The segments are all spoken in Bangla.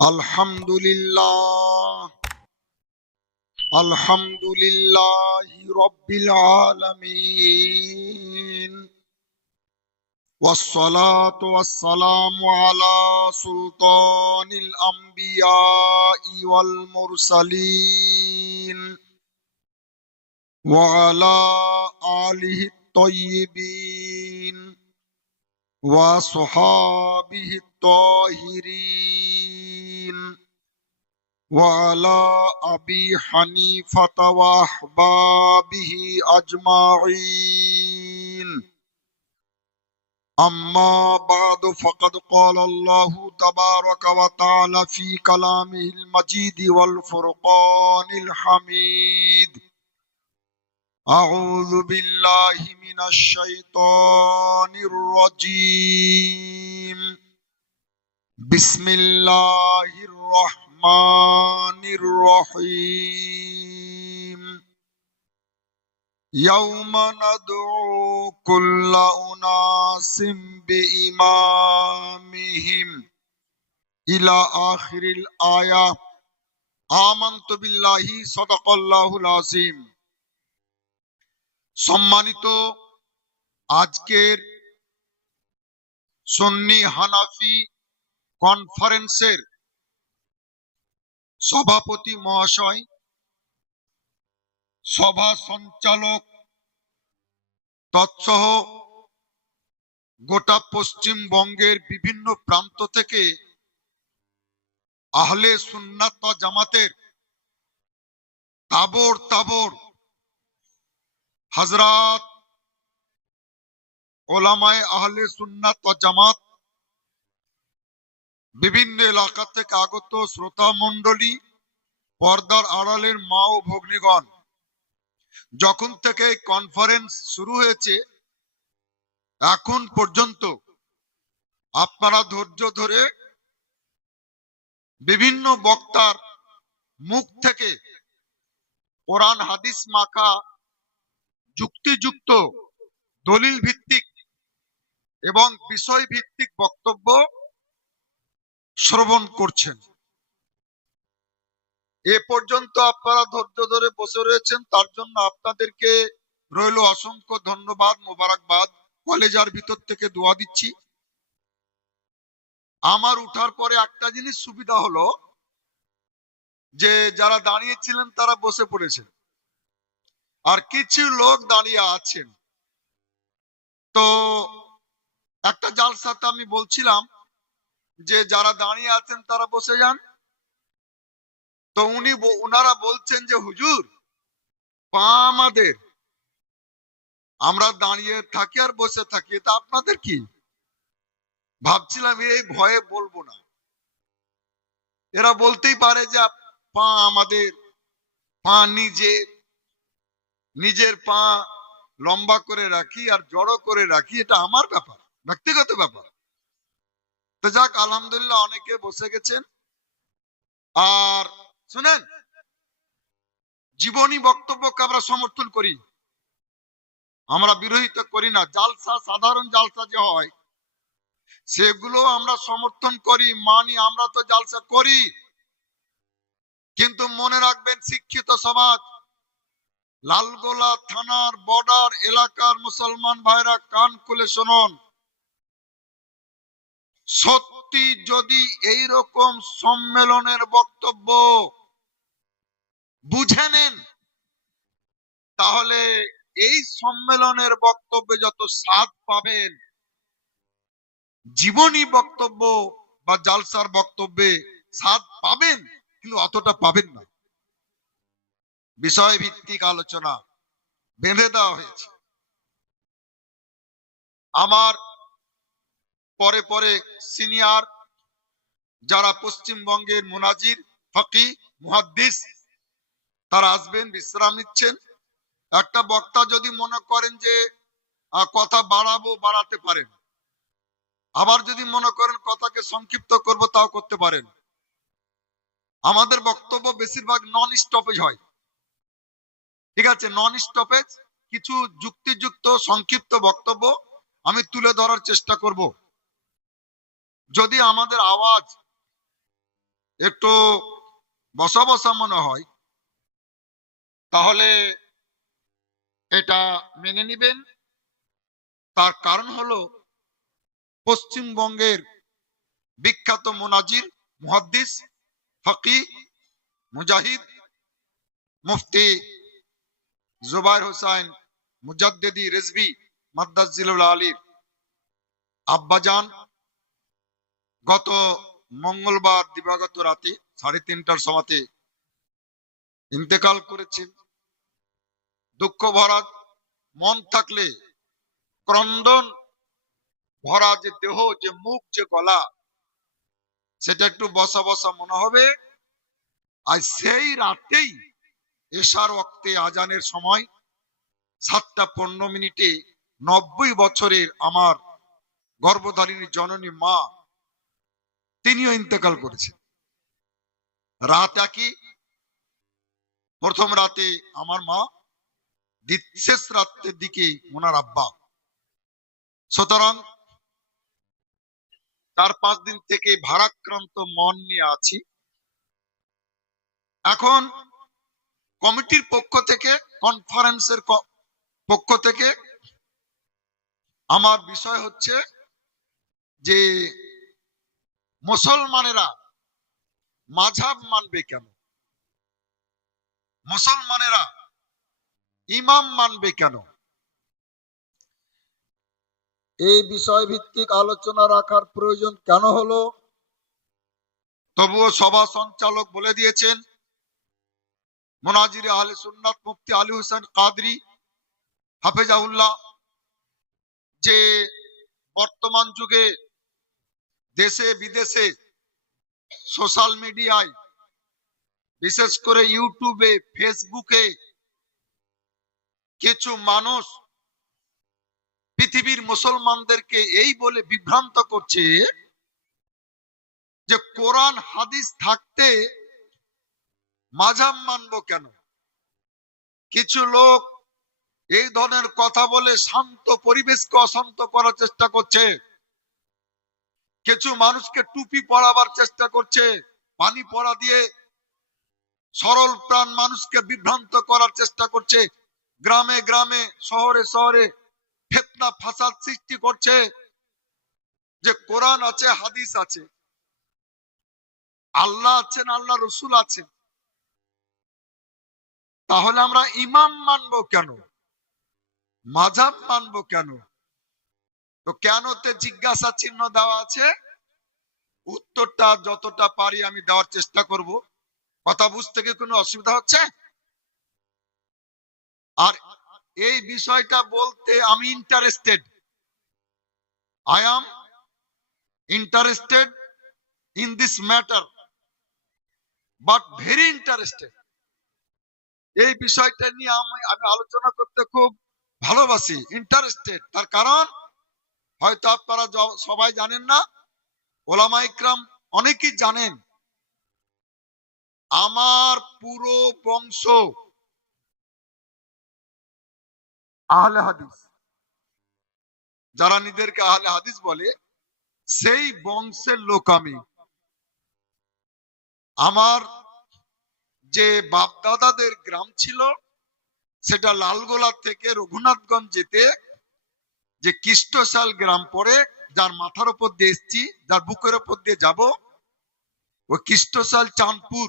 Alhamdulillah, Alhamdulillahi Rabbil Alameen. والصلاة والسلام على سلطان الأنبياء والمرسلين وعلى آله الطيبين وصحابه الطاهرين وعلى أبي حنيفة وأحبابه أجمعين. أما بعد فقد قال الله تبارك وتعالى في كلامه المجيد والفرقان الحميد: أعوذ بالله من الشيطان الرجيم. بسم الله الرحمن الرحيم. يوم ندعو كل أناس بإمامهم إلى آخر الآية. آمنت بالله صدق الله العظيم. সম্মানিত আজকের সুন্নি হানাফি কনফারেন্সের সভাপতি মহাশয়, সভা সঞ্চালক তৎসহ গোটা পশ্চিমবঙ্গের বিভিন্ন প্রান্ত থেকে আহলে সুন্নাত ওয়াল জামাতের তাবর তাবর হযরত ওলামায়ে আহলে সুন্নাত ওয়াল জামাত, বিভিন্ন এলাকা থেকে আগত শ্রোতা মণ্ডলী, পর্দার আড়ালের মা ও ভগ্নীগণ, যখন থেকে কনফারেন্স শুরু হয়েছে এখন পর্যন্ত আপনারা ধৈর্য ধরে বিভিন্ন বক্তার মুখ থেকে কোরআন হাদিস মাখা যুক্তিযুক্ত দলিল ভিত্তিক এবং বিষয় ভিত্তিক বক্তব্য শ্রবণ করছেন। এ পর্যন্ত আপনারা ধৈর্য ধরে বসে রয়েছেন, তার জন্য আপনাদেরকে রইল অসংখ্য ধন্যবাদ, মোবারকবাদ। কলেজার ভিতর থেকে দোয়া দিচ্ছি। আমার উঠার পরে একটা জিনিস সুবিধা হলো যে যারা দাঁড়িয়েছিলেন তারা বসে পড়েছেন, আর কিছু লোক দাঁড়িয়ে আছেন। তো একটা জালসাতে আমি বলছিলাম যে যারা দাঁড়িয়ে আছেন তারা বসে যান। তো ওনারা বলছেন যে হুজুর, পা আমাদের, আমরা দাঁড়িয়ে থাকি আর বসে থাকি, তা আপনাদের কি? ভাবছিলাম এই ভয়ে বলবো না। এরা বলতেই পারে যে পা আমাদের, পা নিজের পা লম্বা করে রাখি আর জড়ো করে রাখি, এটা আমার ব্যাপার, ব্যক্তিগত ব্যাপার। তো যাক, আলহামদুলিল্লাহ অনেকে বসে গেছেন। আর শুনেন, জীবনী বক্তব্যকে আমরা সমর্থন করি, আমরা বিরোধিতা করি না। জালসা, সাধারণ জালসা যে হয় সেগুলো আমরা সমর্থন করি, মানি। আমরা তো জালসা করি, কিন্তু মনে রাখবেন শিক্ষিত সমাজ, লালগোলা থানার বর্ডার এলাকার মুসলমান ভাইরা কান খুলে শুনুন, সত্যি যদি এই রকম সম্মেলনের বক্তব্য বুঝে নেন, তাহলে এই সম্মেলনের বক্তব্যে যত স্বাদ পাবেন, জীবনী বক্তব্য বা জালসার বক্তব্যে স্বাদ পাবেন, কিন্তু অতটা পাবেন না। বিষয় ভিত্তিক আলোচনা বেঁধে দেওয়া হয়েছে। আমার পরে পরে সিনিয়র যারা পশ্চিমবঙ্গের মুনাজির, ফকিহ, মুহাদ্দিস, তারা আসবেন, বিশ্রাম নিচ্ছেন। একটা বক্তা যদি মনে করেন যে কথা বাড়াতে পারেন, আবার যদি মনে করেন কথাকে সংক্ষিপ্ত করব, তাও করতে পারেন। আমাদের বক্তব্য বেশিরভাগ নন স্টপেজ হয়, ঠিক আছে? নন স্টপেজ, কিছু যুক্তিযুক্ত সংক্ষিপ্ত বক্তব্য আমি তুলে ধরার চেষ্টা করব। যদি আমাদের আওয়াজ একটু বসা বসা মনে হয়, তাহলে এটা মেনে নিবেন। তার কারণ হলো পশ্চিমবঙ্গের বিখ্যাত মুনাজির, মুহাদ্দিস, ফকি, মুজাহিদ, মুফতি জুবাইর হোসেন মুজাদ্দেদি রিজভী মাদ্দাজিলুল আলীর আব্বাজান গত মঙ্গলবার দিবাগত রাতে 3:30টার সময়তে ইন্তেকাল করেছেন। দুঃখ ভরা মন থাকলে, ক্রন্দন ভরা যে দেহ, যে মুখ, যে গলা, সেটা একটু বসা বসা মনে হবে। আর সেই রাতেই এশার ওয়াক্তে আজানের সময় 7:15 90 বছরের আমার গর্ভধারিণী জননী মা, তিনিও ইন্তেকাল করেছেন। রাত একই, প্রথম রাতে আমার মা, শেষ রাতের দিকে ওনার আব্বা। সুতরাং 4-5 দিন থেকে ভারাক্রান্ত মন নিয়ে আছি। এখন কমিটির পক্ষ থেকে, কনফারেন্সের পক্ষ থেকে আমার বিষয় হচ্ছে যে মুসলমানেরা মাযহাব মানবে কেন, মুসলমানেরা ইমাম মানবে কেন, এই বিষয় ভিত্তিক আলোচনা রাখার প্রয়োজন কেন হলো। তবুও সভা সঞ্চালক বলে দিয়েছেন, মুনাজির আহলে সুন্নাত মুফতি আলী হোসেন কাদরি হাফেজাহুল্লাহ, যে বর্তমান যুগে দেশে বিদেশে সোশ্যাল মিডিয়ায়, বিশেষ করে ইউটিউবে, ফেসবুকে কিছু মানুষ পৃথিবীর মুসলমানদেরকে এই বলে বিভ্রান্ত করছে যে কোরআন হাদিস থাকতে মাযহাব মানবো কেন। কিছু লোক এই ধরনের কথা বলে শান্ত পরিবেশকে অশান্ত করার চেষ্টা করছে। কিছু মানুষকে টুপি পরাবার চেষ্টা করছে, পানি পড়া দিয়ে সরল প্রাণ মানুষকে বিভ্রান্ত করার চেষ্টা করছে। গ্রামে গ্রামে, শহরে শহরে ফিতনা ফাসাদ সৃষ্টি করছে যে কোরআন আছে, হাদিস আছে, আল্লাহ আছেন, আল্লাহ রসুল আছেন, তাহলে আমরা ইমাম মানবো কেন, মাযহাব মানবো কেন? তো কেনতে জিজ্ঞাসা চিহ্ন দেওয়া আছে। উত্তরটা যতটা পারি আমি দেওয়ার চেষ্টা করব। কথা বুঝতে কি কোনো অসুবিধা হচ্ছে? আর এই বিষয়টা বলতে আমি interested, I am interested in this matter, but very interested. এই বিষয়টা নিয়ে আমি আলোচনা করতে খুব ভালোবাসি, ইন্টারেস্টেড। তার কারণ হয়তো আপনারা সবাই জানেন না, ওলামা ইকরাম অনেকেই জানেন, আমার পুরো বংশ আহলে হাদিস, যারা নিজেদেরকে আহলে হাদিস বলে, সেই বংশের লোক আমি। আমার যে বাপ দাদাদের গ্রাম ছিল সেটা লালগোলা থেকে রঘুনাথগঞ্জ যেতে যে কৃষ্ণশাল গ্রাম পড়ে, যার মাথার উপর দিয়ে এসছি, যার বুকের উপর দিয়ে যাব, ওই কৃষ্ণশাল চাঁদপুর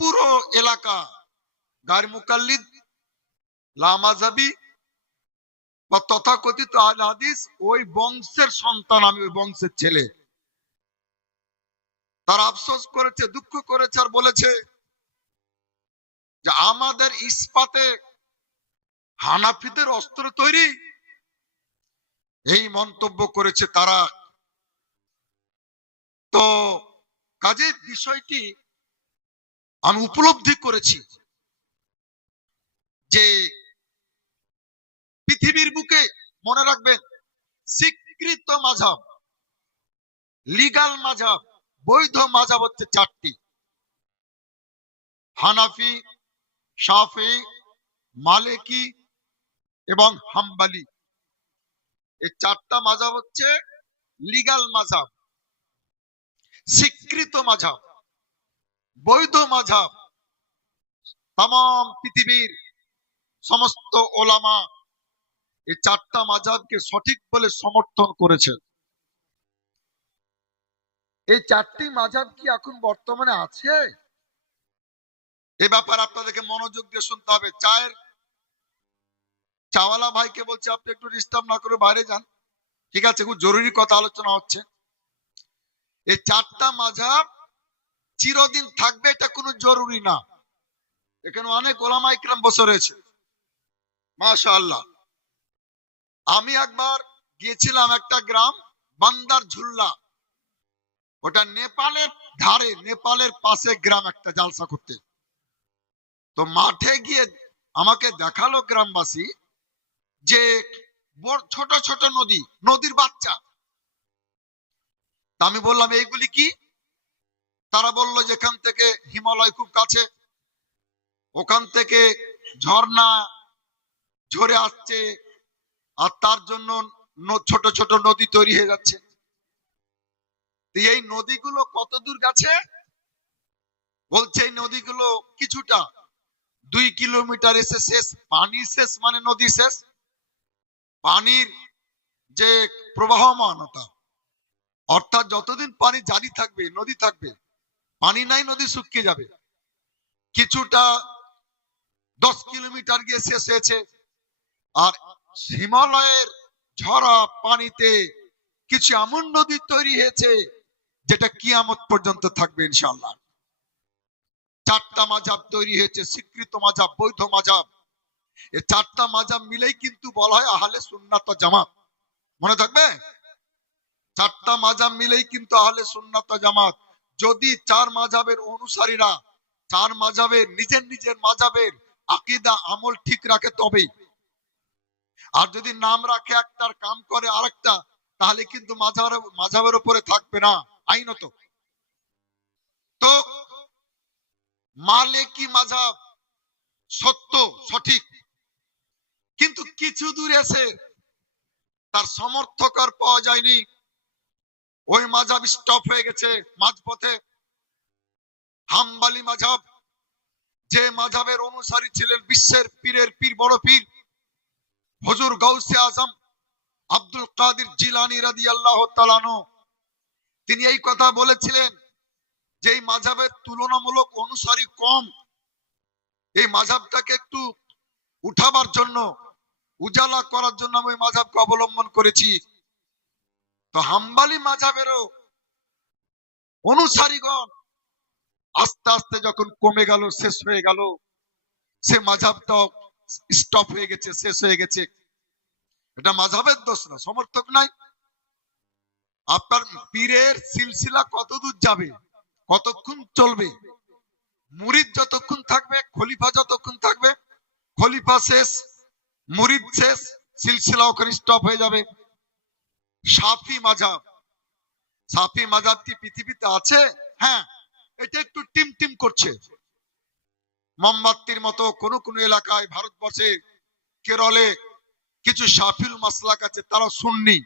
পুরো এলাকা গায়ের মুকাল্লিদ, লামাজাবি বা তথাকথিত আহলে হাদিস, ওই বংশের সন্তান আমি, ওই বংশের ছেলে। তারা আফসোস করেছে, দুঃখ করেছে, আর বলেছে যে আমাদের ইস্পাতে হানাফিদের অস্ত্র তৈরি, এই মন্তব্য করেছে তারা। তো কাজে বিষয়টি আমি উপলব্ধি করেছি যে পৃথিবীর বুকে, মনে রাখবেন, স্বীকৃত মাযহাব, লিগাল মাযহাব, বৈধ মাযহাব হচ্ছে 4টি: হানাফি, শাফি, মালিকি এবং হাম্বলি। এই 4টা মাযহাব হচ্ছে লিগাল মাযহাব, স্বীকৃত মাযহাব। বৈধ মাযহাব তাম পৃথিবীর সমস্ত ওলামা এই চারটা মাযহাবকে সঠিক বলে সমর্থন করেছেন। এই চারটি মাযহাব কি এখন বর্তমানে আছে? এ ব্যাপারে আপনাদেরকে মনোযোগ দিয়ে শুনতে হবে। চাওয়ালা ভাইকে বলছে আপনি একটু ডিস্টার্ব না করে বাইরে যান, ঠিক আছে? খুব জরুরি কথা আলোচনা হচ্ছে। এই চারটা মাযহাব চিরদিন থাকবে এটা কোনো জরুরি না। এখানে অনেক ওলামা ইকরাম বসে রয়েছে, মাশাআল্লাহ। আমি একবার গিয়েছিলাম একটা গ্রাম বান্দার ঝুল্লা, ওটা নেপালের ধারে, নেপালের পাশে গ্রাম, একটা জালসা করতে। তো মাঠে গিয়ে আমাকে দেখালো গ্রামবাসী যে ছোট ছোট নদী, নদীর বাচ্চা। আমি বললাম এইগুলি কি? তারা বলল যেখান থেকে হিমালয় খুব কাছে, ওখান থেকে ঝর্ণা ঝরে আসছে, আর তার জন্য ছোট ছোট নদী তৈরি হয়ে যাচ্ছে। এই নদীগুলো কত দূর গেছে? বলছে এই নদীগুলো কিছুটা 2 কিলোমিটার এসে শেষ। পানি শেষ মানে নদী শেষ। পানির যে প্রবাহমানতা, অর্থাৎ যতদিন পানি জারি থাকবে নদী থাকবে, পানি নাই নদী শুকিয়ে যাবে। কিছুটা 10 কিলোমিটার গিয়ে শেষ হয়েছে। আর হিমালয়ের ঝরা পানিতে কিছু এমন নদী তৈরি হয়েছে যেটা কিয়ামত পর্যন্ত থাকবে ইনশাআল্লাহ। চারটা মাযহাব তৈরি হয়েছে, স্বীকৃত মাযহাব, বৈধ মাযহাব। এই চারটা মাযহাব মিলেই কিন্তু বলা হয় আহলে সুন্নাত ওয়াল জামাত। মনে থাকবে? চারটা মাযহাব মিলেই কিন্তু আহলে সুন্নাত ওয়াল জামাত। যদি চার মাযহাবের অনুসারীরা চার মাযহাবের নিজের নিজের মাযহাবের আকীদা আমল ঠিক রাখে তবেই। আর যদি নাম রাখে একটার কাম করে আরেকটা, তাহলে কিন্তু মাযহাবের উপরে থাকবে না আইনত। তো মালিকি মাযহাব সত্য সঠিক, কিন্তু কিছু দূর এসে তার সমর্থক আর পাওয়া যায়নি, ওই মাযহাব স্টপ হয়ে গেছে মাঝপথে। হাম্বলি মাযহাব, যে মাযহাবের অনুসারী ছিলেন বিশ্বের পীরের পীর, বড় পীর হুজুর গাউসে আজম আব্দুল কাদের জিলানী রাদিয়াল্লাহু তাআলা আনহু, তিনি এই কথা বলেছিলেন যে এই মাযহাবের তুলনামূলক অনুসারী কম, এই মাযহাবটাকে একটু উঠাবার জন্য, উজালা করার জন্য আমি মাযহাবকে অবলম্বন করেছি। তো হাম্বলি মাযহাবেরও অনুসারীগণ আস্তে আস্তে যখন কমে গেল, শেষ হয়ে গেল, সে মাযহাবটা স্টপ হয়ে গেছে, শেষ হয়ে গেছে। এটা মাযহাবের দোষ না, সমর্থক নাই। আপনার পীরের সিলসিলা কতদূর যাবে, কতক্ষণ চলবে? মুরিদ যতক্ষণ থাকবে, খলিফা যতক্ষণ থাকবে, খলিফা শেষ, মুরিদ শেষ, সিলসিলা ওখানে স্টপ হয়ে যাবে। শাফি মাযহাব, শাফি মাযহাব কি পৃথিবীতে আছে? হ্যাঁ, এটা একটু টিম টিম করছে। মোমবাতির মতো কোন কোন এলাকায় ভারতবর্ষে, কেরলে কিছু শাফিউল মাসলাক আছে, তারা সুন্নি,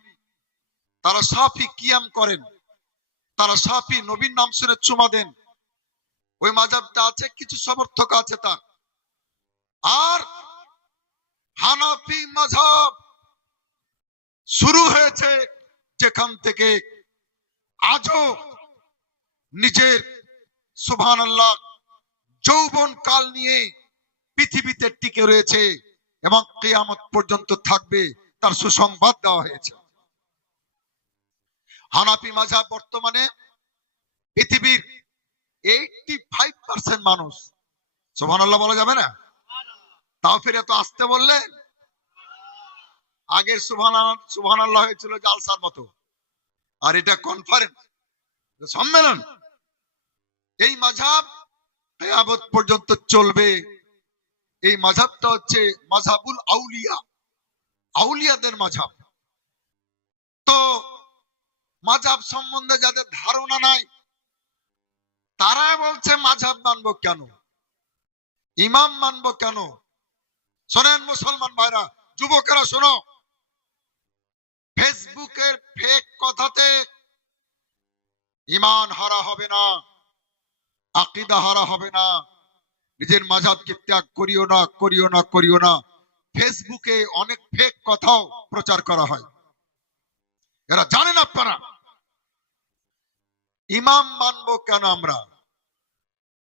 তারা শাফি কিয়াম করেন, তারা শাফি নবীর নাম শুনে চুমা দেন। ওই মাযহাবটা আছে, কিছু সমর্থক আছে তার। আর হানাফি মাযহাব শুরু হয়েছে যেখান থেকে আজও নিজের সুবহানাল্লাহ যৌবন কাল নিয়ে পৃথিবীতে টিকে রয়েছে এবং কিয়ামত পর্যন্ত থাকবে, তার সুসংবাদ দেওয়া হয়েছে। হানাফি মাযহাব বর্তমানে পৃথিবীর 85% মানুষ, সুবহানাল্লাহ বলা যাবে না? তাও ফিরে তো আসতে বললেন। আগের সুবহানাল্লাহ হয়েছিল জালসার মতো, আর এটা কনফারেন্স, সম্মেলন। এই মাযহাব কিয়ামত পর্যন্ত চলবে। এই মাযহাবটা হচ্ছে মাযহাবুল আউলিয়া, আউলিয়াদের মাযহাব। তো মাযহাব সম্বন্ধে যাদের ধারণা নাই, তারা বলছে মাযহাব মানবো কেন, ইমাম মানবো কেন? শোনেন মুসলমান ভাইরা, যুবকেরা শোনো, ফেসবুকের ফেক কথাতে ইমান হারা হবে না, আকীদা হারা হবে না, নিজের মাযহাবকে ত্যাগ করিও না, করিও না, করিও না। ফেসবুকে অনেক ফেক কথাও প্রচার করা হয়। এরা জানেন আপনারা ইমাম মানবো কেন, আমরা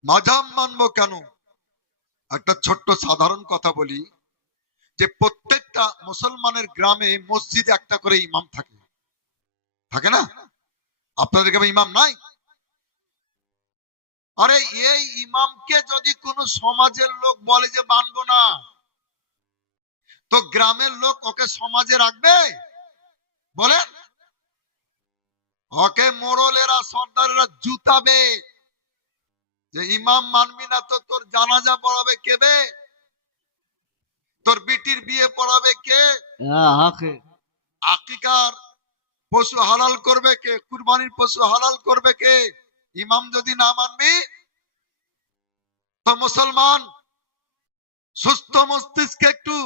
মাযহাব মানবো কেন? একটা ছোট্ট সাধারণ কথা বলি, যে প্রত্যেকটা মুসলমানের গ্রামে মসজিদে একটা করে ইমাম থাকে, থাকে না? আপনাদের গ্রামে ইমাম নাই? আরে এই ইমামকে যদি কোনো সমাজের লোক বলে যে মানবো না, তো গ্রামের লোক ওকে সমাজে রাখবে? বলেন, ওকে মোড়লেরা সর্দারেরা জুতাবে যে ইমাম মানবি না তো তোর জানাজা পড়াবে কে বে? তোর বিটির বিয়ে পড়াবে কে? আকিকার পশু হালাল করবে কে? কুরবানির পশু হালাল করবে কে? ইমাম যদি না মানবি, তো মুসলমান সুস্থ মস্তিষ্কে একটু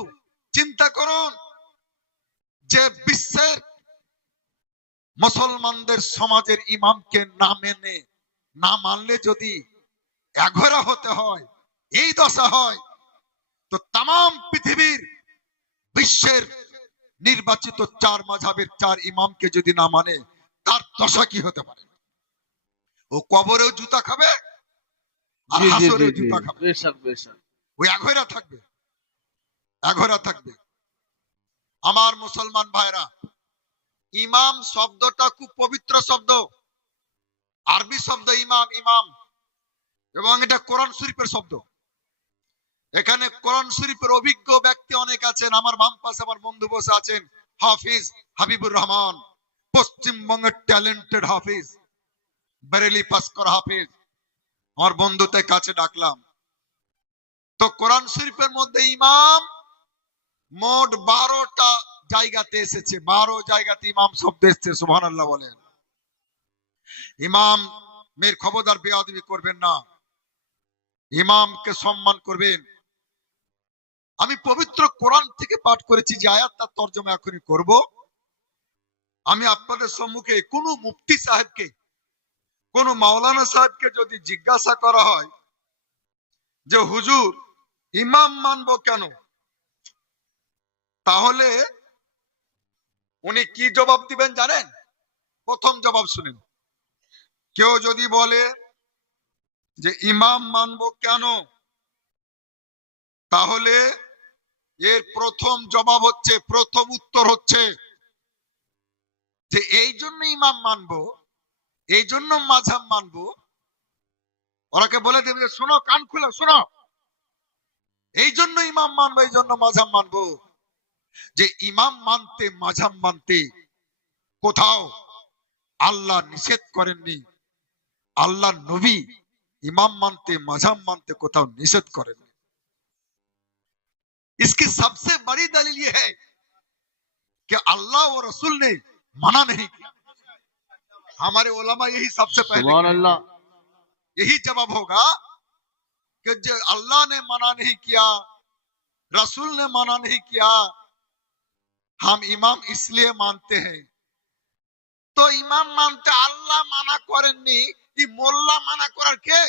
চিন্তা করুন, যে বিশ্বের মুসলমানদের সমাজের ইমামকে না মেনে, না মানলে যদি এঘরা হতে হয়, এই দশা হয়, তো তাম পৃথিবীর বিশ্বের নির্বাচিত 4 মাযহাবের 4 ইমামকে যদি না মানে, তার দশা কি হতে পারে? ও কবরেও জুতা খাবে আর হাসরেও জুতা খাবে। ওই এঘরা থাকবে, এঘরা থাকবে। আমার মুসলমান ভাইরা, ইমাম শব্দটা খুব পবিত্র শব্দ, আরবি শব্দ ইমাম, ইমাম, এবং এটা কোরআন শরীফের শব্দ। এখানে কোরআন শরীফের অভিজ্ঞ ব্যক্তি অনেক আছেন। আমার বাম পাশে আমার বন্ধু বসে আছেন, হাফিজ হাবিবুর রহমান, পশ্চিমবঙ্গের ট্যালেন্টেড হাফিজ, বেরেলি পাস করা হাফিজ। আমার বন্ধুদের কাছে ডাকলাম, তো কোরআন শরীফের মধ্যে ইমাম মোট 12টা জায়গাতে এসেছে, 12 জায়গাতে ইমাম শব্দ এসেছে। সুবহানাল্লাহ বলেন। ইমাম মেয়ের খবরদার বেয়াদবি করবেন না, ইমামকে সম্মান করবেন। আমি পবিত্র কোরআন থেকে পাঠ করেছি যে আয়াত, তার তর্জমা এখনই করব। আমি আপনাদের সম্মুখে কোন মুফতি সাহেবকে, কোন মাওলানা সাহেবকে যদি জিজ্ঞাসা করা হয় যে হুজুর ইমাম মানবো কেন, তাহলে উনি কি জবাব দিবেন জানেন? প্রথম জবাব শুনেন। কেউ যদি বলে যে ইমাম মানবো কেন, তাহলে এর প্রথম জবাব হচ্ছে, প্রথম উত্তর হচ্ছে যে এই জন্য ইমাম মানবো, এই জন্য মাযহাব মানবো। ওরাকে বলে দেবে, শোনো, কান খুলে শোনো, এই জন্য ইমাম মানবো, এই জন্য মাযহাব মানবো। যে ইমাম মানতে, মাযহাব মানতে কোথাও আল্লাহ নিষেধ করেননি, আল্লাহ নবী इमाम मानते, मजहब मानते कोताओ निषेध करेंगे। इसकी सबसे बड़ी दलील ये है कि अल्लाह और रसूल ने मना नहीं किया। हमारे उलमा यही सबसे पहले, यही जवाब होगा कि जो अल्लाह ने मना नहीं किया, रसूल ने मना नहीं किया, हम इमाम इसलिए मानते हैं। तो इमाम मानते अल्लाह मना करेंनी, कि मोल्ला मना करार के?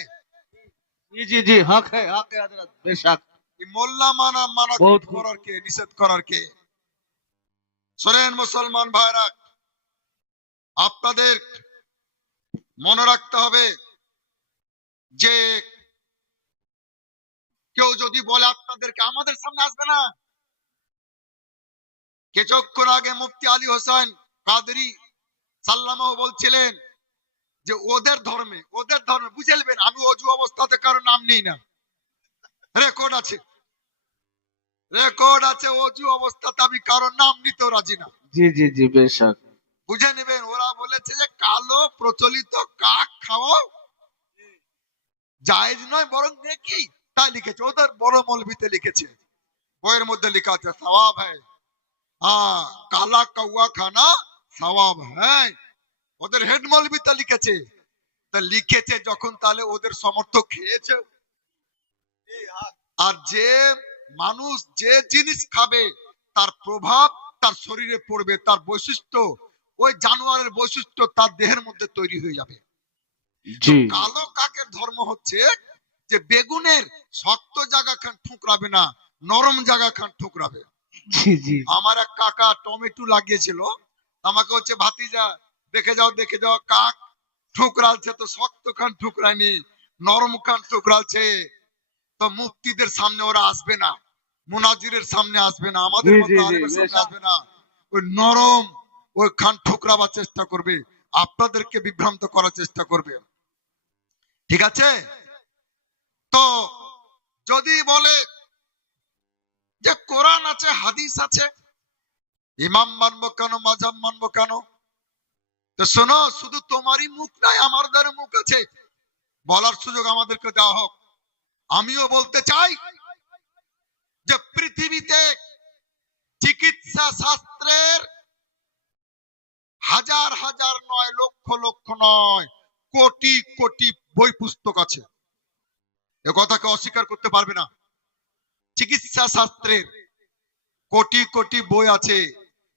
जी जी हक है हजरत, बेशक। মোল্লা মানা করার কে, নিষেধ করার কে? শোনেন মুসলমান ভাইরা, আপনাদের মনে রাখতে হবে যে কেউ যদি বলে আপনাদেরকে, আমাদের সামনে আসবে না। কিছুক্ষণ আগে মুফতি আলী হোসেন কাদরি সাল্লামাও বলছিলেন যে ওদের ধর্মে বুঝে নেবেন, আমি অজু অবস্থাতে কারো নাম নিই না, রেকর্ড আছে, রেকর্ড আছে, অজু অবস্থাতে আমি কারো নাম নিতেও রাজি না। জি জি জি বেশক, বুঝে নেবেন। ওরা বলেছে যে কালো প্রচলিত কাক খাওয়াও জায়েজ নয়, বরং নেকি, তাই লিখেছে। ওদের বড় মৌলভিতে লিখেছে, বইয়ের মধ্যে লেখা আছে সওয়াব হ্যায়, কালা কৌয়া খানা সওয়াব হ্যায়। ওদের হেড মৌলভিতে লিখেছে। তা লিখেছে যখন, তাহলে ওদের সমর্থক খেয়েছে। আর যে মানুষ যে জিনিস খাবে, তার প্রভাব তার শরীরে পড়বে, তার বৈশিষ্ট্য, ওই জানোয়ারের বৈশিষ্ট্য তার দেহের মধ্যে তৈরি হয়ে যাবে। কালো কাকের ধর্ম হচ্ছে যে বেগুনের শক্ত জায়গা খান ঠুকরাবে না, নরম জায়গা খান ঠুকরাবে। जी जी আমার এক কাকা টমেটো লাগিয়েছিল, আমাকে হচ্ছে ভাতিজা দেখে যাও কাক ঠুকরালছে, তো শক্ত খান ঠুকরায়নি, নরম খান ঠুকরালছে। তো মুফতিদের সামনে ওরা আসবে না, মুনাজিরের সামনে আসবে না, আমাদের जी মতো जी जी আলেমের সামনে बेशक আসবে না, ওই নরম ওই খান ঠুকরাবার চেষ্টা করবে, আপনাদেরকে বিভ্রান্ত করার চেষ্টা করবে। ঠিক আছে? তো যদি বলে যে কোরআন আছে হাদিস আছে, ইমাম মানবো কেন, মাযহাব মানবো কেন? তো শোনো, শুধু তোমারই মুখ নাই, আমাদের মুখ আছে, বলার সুযোগ আমাদেরকে দেওয়া হোক। আমিও বলতে চাই যে পৃথিবীতে চিকিৎসা শাস্ত্রের হাজার হাজার নয়, লক্ষ লক্ষ নয়, কোটি কোটি বই পুস্তক আছে, এ কথাকে অস্বীকার করতে পারবে না। চিকিৎসা শাস্ত্রের কোটি কোটি বই আছে,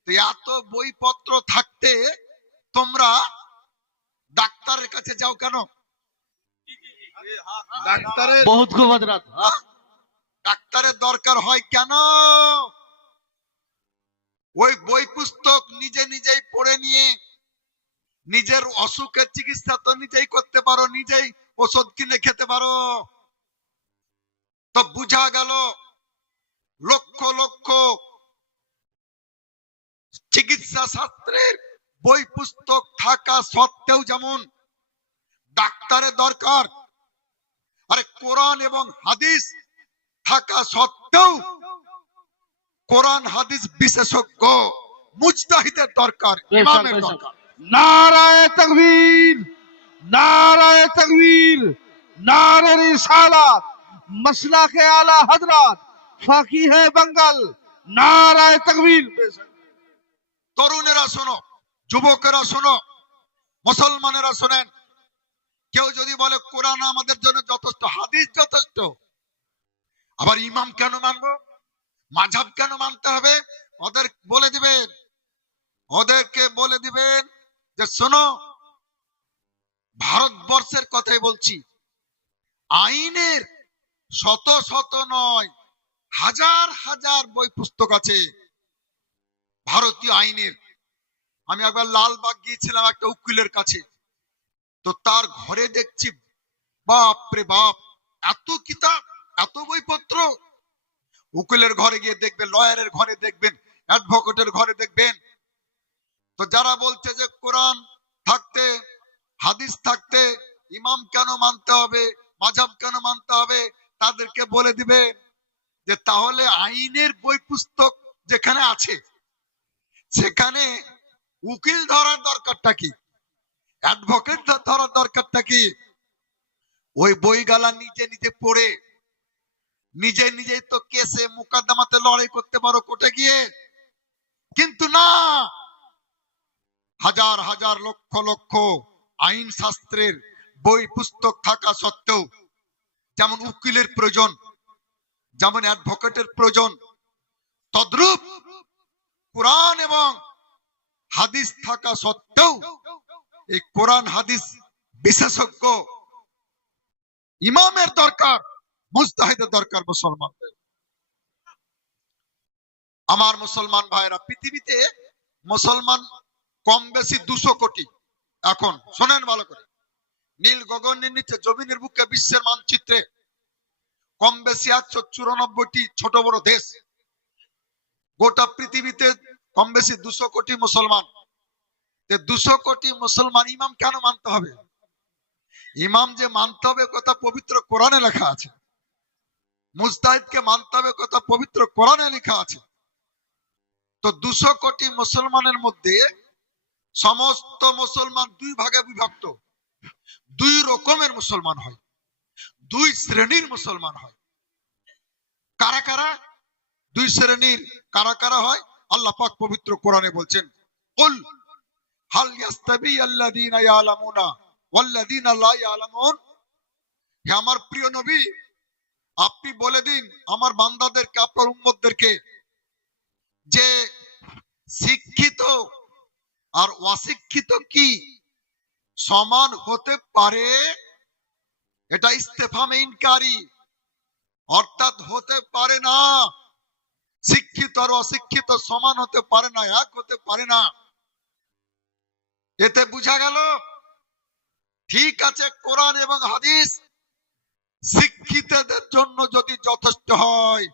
তো এত বইপত্র থাকতে তোমরা ডাক্তারের কাছে যাও কেন? ডাক্তারের बहुत खूब हजरत हाँ ডাক্তারের দরকার হয় কেন? ওই বই পুস্তক নিজে নিজেই পড়ে নিয়ে নিজের অসুখের চিকিৎসা তো নিজেই করতে পারো, নিজেই ওষুধ কিনে খেতে পারো। তো বুঝা গেল লক্ষ লক্ষ চিকিৎসা শাস্ত্রের বই পুস্তক থাকা সত্ত্বেও যেমন ডাক্তারের দরকার, আরে কোরআন এবং হাদিস থাকা সত্ত্বেও কোরআন হাদিস বিশেষজ্ঞ মুজতাহিদের দরকার, बेशक ইমামের बेशक দরকার। नाराए तकबीर नाराए तकबीर नारे रिसालत मसला के आला हजरत फाकी है बंगल नाराए तकबीर बेशक তরুণেরা শোনো, যুবকেরা শোনো, মুসলমানেরা শোনেন, কেউ যদি বলে কোরআন আমাদের জন্য যথেষ্ট, হাদিস যথেষ্ট, আবার ইমাম কেন মানবো, মাযহাব কেন মানতে হবে, ওদের বলে দিবেন, ওদেরকে বলে দিবেন যে শোনো, ভারতবর্ষের কথাই বলছি, আইনের শত শত নয়, হাজার হাজার বই পুস্তক আছে ভারতীয় আইনের। আমি একবার লালবাগ গিয়েছিলাম একটা উকিলের কাছে, তো তার ঘরে দেখছি বাপ রে বাপ, এত কিতাব, এত বইপত্র। উকিলের ঘরে গিয়ে দেখবেন, লয়ারের ঘরে দেখবেন, অ্যাডভোকেটের ঘরে দেখবেন। তো যারা বলছে যে কোরআন থাকতে, হাদিস থাকতে ইমাম কেন মানতে হবে, মাযহাব কেন মানতে হবে, তাদেরকে বলে দিবে যে তাহলে আইনের বই পুস্তক যেখানে আছে সেখানে উকিল ধরার দরকারটা কি, অ্যাডভোকেট ধরার দরকারটা কি? ওই বইগালা নিজে নিজে পড়ে নিজে নিজেই তো কেসে মুকদ্দমাতে লড়াই করতে পারো কোর্টে গিয়ে, কিন্তু না, হাজার হাজার লক্ষ লক্ষ আইন শাস্ত্রের বই পুস্তক থাকা সত্ত্বেও যেমন উকিলের প্রয়োজন, যেমন অ্যাডভোকেটের প্রয়োজন, তদ্রূপ কোরআন এবং হাদিস থাকা সত্ত্বেও এই কোরআন হাদিস বিশেষজ্ঞ ইমামের দরকার, মুজতাহিদের দরকার মুসলমানদের। আমার মুসলমান ভাইরা, পৃথিবীতে মুসলমান কম বেশি 200 কোটি। এখন শোনেন ভালো করে, নীল গগনের নিচে জমিনের বুকে বিশ্বের মানচিত্রে কম বেশি 194টি ছোট বড় দেশ, গোটা পৃথিবীতে কম বেশি 200 কোটি মুসলমান। 200 কোটি মুসলমান ইমাম কেন মানতে হবে? ইমাম যে মানতে হবে কথা পবিত্র কোরআনে লেখা আছে, মুজতাহিদকে মানতে হবে কথা পবিত্র কোরআনে লেখা আছে। তো 200 কোটি মুসলমানের মধ্যে সমস্ত মুসলমান দুই ভাগে বিভক্ত, দুই রকমের মুসলমান হয়, দুই শ্রেণীর মুসলমান হয়। কারা কারা দুই শ্রেণীর, কারা কারা হয়? আল্লাহ পাক পবিত্র কোরআনে বলছেন, কুল হাল ইয়াস্তাবি আল্লাযীনা ইয়ালামুনা ওয়াল্লাযীনা লা ইয়ালামুন। হে আমার প্রিয় নবী, আপনি বলে দিন আমার বান্দাদেরকে, আপনার উম্মতদেরকে, যে শিক্ষিত আর অশিক্ষিত কি সমান হতে পারে? এটা ইস্তেফামে ইনকারি, অর্থাৎ হতে পারে না শিক্ষিত আর অশিক্ষিত সমান হতে পারে না, এক হতে পারে না। এতে বোঝা গেল ঠিক আছে কোরআন এবং হাদিস শিক্ষিতদের জন্য যদি যথেষ্ট হয়,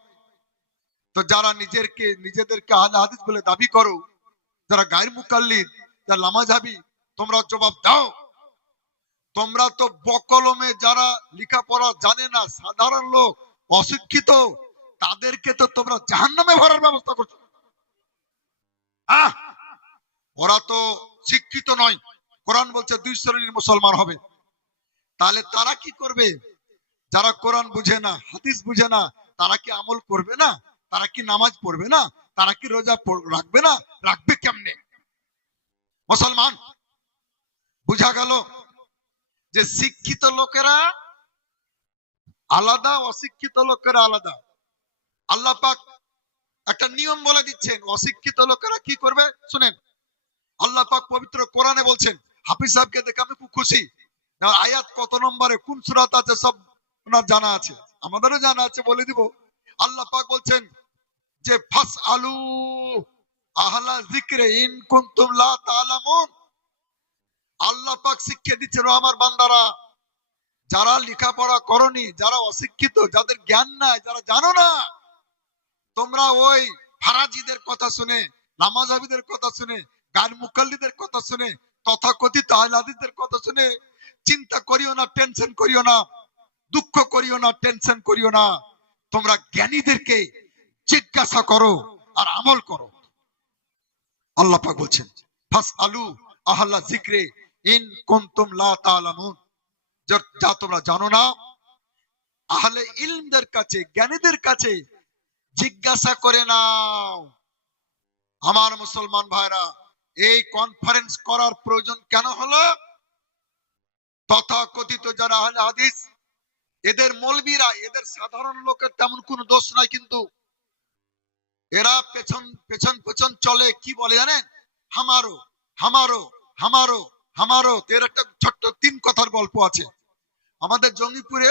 তো যারা নিজেদেরকে আহলে হাদিস বলে দাবি করো, যারা গায়ের মুকাল্লিদ, যারা লামাঝাবি, তোমরা জবাব দাও। তোমরা তো বকলমে যারা লেখাপড়া জানে না, সাধারণ লোক, অশিক্ষিত, তাদেরকে তো তোমরা জাহান্নামে ভরার ব্যবস্থা করছো। ওরা তো শিক্ষিত নয়। কোরআন বলছে 2 শ্রেণীর মুসলমান হবে। তাহলে তারা কি করবে? যারা কোরআন বুঝে না, হাদিস বুঝে না, তারা কি আমল করবে না? তারা কি নামাজ পড়বে না? তারা কি রোজা রাখবে না? রাখবে কেমনে? মুসলমান বুঝা গেল যে শিক্ষিত লোকেরা আলাদা, অশিক্ষিত লোকেরা আলাদা। আল্লাহ পাক একটা নিয়ম বলে দিচ্ছেন, অশিক্ষিত লোকেরা কি করবে শুনেন। আল্লাহ পাক পবিত্র কোরআনে বলছেন, হাফিজ সাহেবকে দেখে আমি খুব খুশি। আয়াত কত নম্বরে কোন সূরাতে আছে সব ওনার জানা আছে, আমাদেরও জানা আছে, বলে দিব। আল্লাহ পাক বলছেন যে ফাসআলু আহলা যিকরি ইন কুনতুম লা তা'লামুন। আল্লাহ পাক শিক্ষা দিচ্ছেন, ও আমার বান্দারা, যারা লেখাপড়া করনি, যারা অশিক্ষিত, যাদের জ্ঞান নাই, যারা জানো না, তোমরা ওই ফারাজিদের কথা শুনে, নামাজাবিদের কথা শুনে, গায়ের মুকাল্লিদের কথা শুনে, তথাকথিত আহলে হাদিসদের কথা শুনে চিন্তা করিও না, টেনশন করিও না, দুঃখ করিও না, টেনশন করিও না। তোমরা জ্ঞানীদেরকে জিজ্ঞাসা করো আর আমল করো। আল্লাহ পাক বলছেন ফাসআলু আহলা যিকরি ইন কুনতুম লা তা'লামুন। যা তোমরা জানো না, আহলে ইলমদের কাছে, জ্ঞানীদের কাছে জিজ্ঞাসা করে নাও। আমার মুসলমান ভাইরা, এই কনফারেন্স করার প্রয়োজন কেন হলো? তথাকথিত যারা আহলে হাদিস, এদের মৌলবীরা, এদের সাধারণ লোকের তেমন কোনো দোষ নাই, কিন্তু এরা পেছন পেছন পেছন চলে, কি বলে জানেন? হামারো হামারো হামারো হামারো। এর একটা ছোট্ট 3 কথার গল্প আছে। আমাদের জঙ্গিপুরে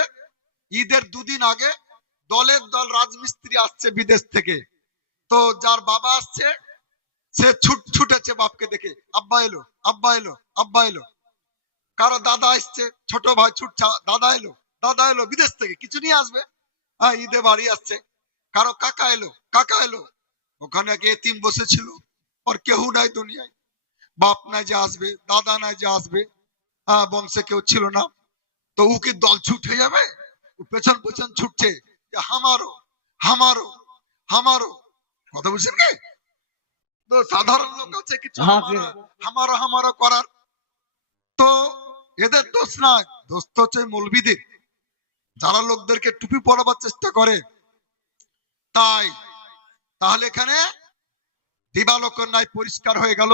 ঈদের 2 দিন আগে দলের দল রাজমিস্ত্রি আসছে বিদেশ থেকে। তো যার বাবা আসছে, সে ছুটেছে বাপকে দেখে, আব্বা এলো, আব্বা এলো, আব্বা এলো। কারো দাদা আসছে, ছোট ভাই ছুটছে, দাদা এলো, দাদা এলো, বিদেশ থেকে কিছু নিয়ে আসবে, হ্যাঁ ঈদে বাড়ি আসছে। কারো কাকা এলো, কাকা এলো। ওখানে এক এতিম বসেছিল, ওর কেউ নাই দুনিয়ায়, বাপ নাই যে আসবে, দাদা নাই যে আসবে, হ্যাঁ বংশে কেউ ছিল না। তো ও কি দল ছুটে যাবে? ও পেছন পেছন ছুটছে, হামারো হামারো হামারো। কথা বুঝছেন কি? তো সাধারণ লোক আছে কিছু হামারো হামারো করার। তো এদের দোষ না, দোষ তো হচ্ছে মৌলবীদের, যারা লোকদেরকে টুপি পরাবার চেষ্টা করে। তাহলে এখানে দিবালোকের নাই পরিষ্কার হয়ে গেল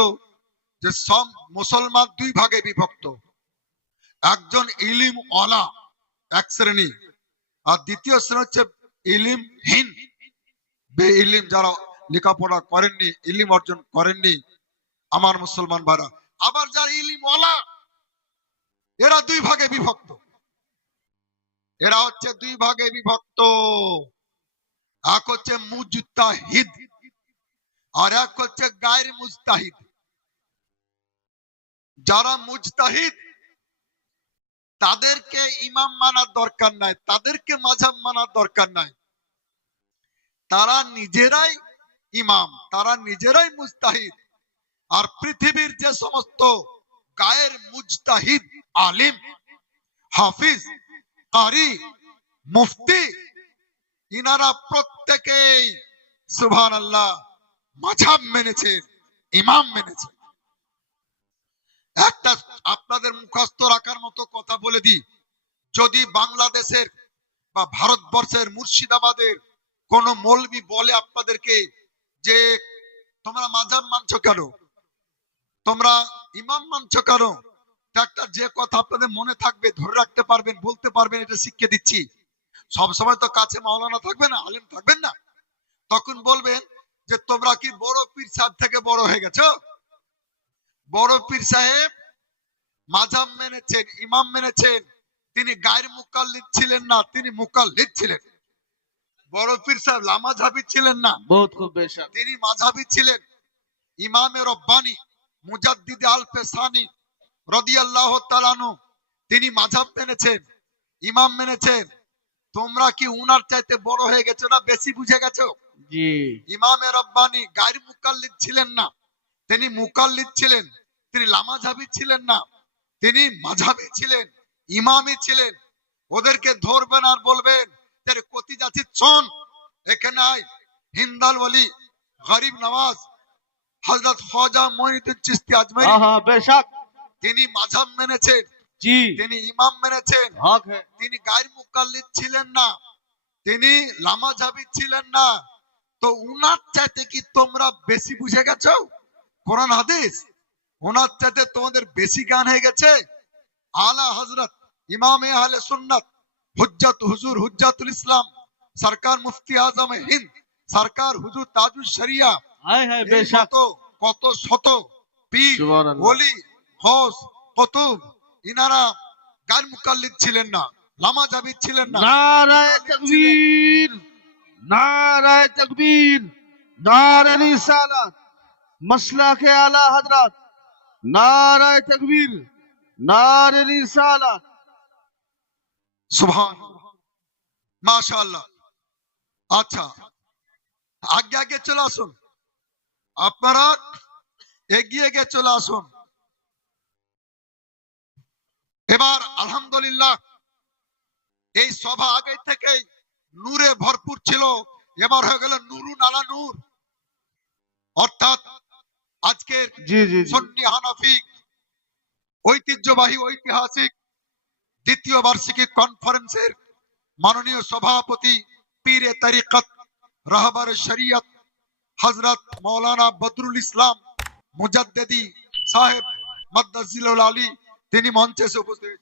যে সব মুসলমান 2 ভাগে বিভক্ত। একজন ইলিম ওয়ালা, এক শ্রেণী, আর দ্বিতীয় শ্রেণী হচ্ছে ইলিমহীন, বেইলিম, যারা লেখাপড়া করেননি, ইলিম অর্জন করেননি। আমার মুসলমান ভাইরা, আবার যারা ইলিম ওয়ালা, এরা 2 ভাগে বিভক্ত। এরা হচ্ছে 2 ভাগে বিভক্ত। এক হচ্ছে মুজতাহিদ আর এক হচ্ছে গায়র মুজতাহিদ। যারা মুজতাহিদ, তাদেরকে ইমাম মানার দরকার নাই, তাদেরকে মাযহাব মানার দরকার নাই। তারা নিজেরাই ইমাম, তারা নিজেরাই মুজতাহিদ। আর পৃথিবীর যে সমস্ত গায়ের মুজতাহিদ, আলিম, হাফিজ, কারি, মুফতি, ইনারা প্রত্যেকেই সুবহানাল্লাহ মাযহাব মেনেছে, ইমাম মেনেছে। একটা আপনাদের মুখস্থ রাখার মতো কথা বলে দিই, যদি বাংলাদেশের বা ভারতবর্ষের মুর্শিদাবাদের কোন মৌলবি বলে আপনাদেরকে যে তোমরা মাযহাব মানছো কেন, তোমরা ইমাম মানছো কেন, একটা যে কথা আপনাদের মনে থাকবে, ধরে রাখতে পারবেন, বলতে পারবেন, এটা শিখিয়ে দিচ্ছি। সব সময় তো কাছে মাওলানা থাকবে না, আলেম থাকবেন না। তখন বলবেন যে তোমরা কি বড় পীর সাহেব থেকে বড় হয়ে গেছো? বড় পীর সাহেব মাযহাব মেনেছেন, ইমাম মেনেছেন, তিনি গায়ের মুকাল্লিদ ছিলেন না, তিনি মুকাল্লিদ ছিলেন। বড় পীর সাহেব লামাঝাবি ছিলেন না, बहुत खूब बेशक। তিনি মাঝাবি ছিলেন। ইমামে রব্বানি মুজাদ্দিদ আল পেসানি রাদিয়াল্লাহু তাআলা আনহু তিনি মাঝাব মেনেছেন, ইমাম মেনেছেন। তোমরা কি উনার চাইতে বড় হয়ে গেছো না বেশি বুঝে গেছো? जी ইমামে রব্বানি গায়ের মুকাল্লিদ ছিলেন না, তিনি মুকাল্লিদ ছিলেন। তিনি লামাঝাবি ছিলেন না, তিনি মাঝাবি ছিলেন, ইমামই ছিলেন। ওদেরকে ধরবেন আর বলবেন তেরে কতি যাচ্ছিস শোন, এখানে আয়। হিন্দাল ওয়ালি গরিব নওয়াজ হযরত খ্বাজা মুঈনুদ্দিন চিশতি আজমেরি हाँ हाँ बेशक। তিনি মাঝাব মেনেছেন, जी তিনি ইমাম মেনেছেন। हक है। তিনি গায়ের মুকাল্লিদ ছিলেন না, তিনি লামাঝাবি ছিলেন না। তো উনার চাইতে কি তোমরা বেশি বুঝে গেছো কোরআন হাদিস? ওনার চাইতে তোমাদের বেশি জ্ঞান হয়ে গেছে? আলা হযরত ইমামে আহলে সুন্নাত হুজ্জাত হুজুর হুজ্জাতুল ইসলাম সরকার মুফতি আজম হিন্দ সরকার হুজুর তাজুল শরিয়া हाय हाय এই बेशक। মতো কত শত পীর সুবহানাল্লাহ। ওলি গৌস কুতুব ইনারা গায়ের মুকাল্লিদ ছিলেন না, লামাঝাবি ছিলেন না। नाराए तकबीर, नाराए तकबीर, नारे रिसालत, मसला के आला हजरत, नाराए तकबीर, नारे रिसालत। সুবহান মাশাআল্লাহ। আচ্ছা, আগে আগে চলে আসুন, আপনারা এগিয়ে গিয়ে চলে আসুন। এবার আলহামদুলিল্লাহ এই সভা আগে থেকেই নূরে ভরপুর ছিল, এবার হয়ে গেল নুরুন আলা নূর। অর্থাৎ আজকের जी जी जी সুন্নি হানাফি ঐতিহ্যবাহী ঐতিহাসিক দ্বিতীয় বার্ষিকী কনফারেন্সের মাননীয় সভাপতি পীরে তরিকত রাহবার শরিয়ত হযরত মাওলানা বদরুল ইসলাম মুজাদ্দিদি সাহেব মাদ্দাজিলুল আলী তিনি মঞ্চে এসে উপস্থিত।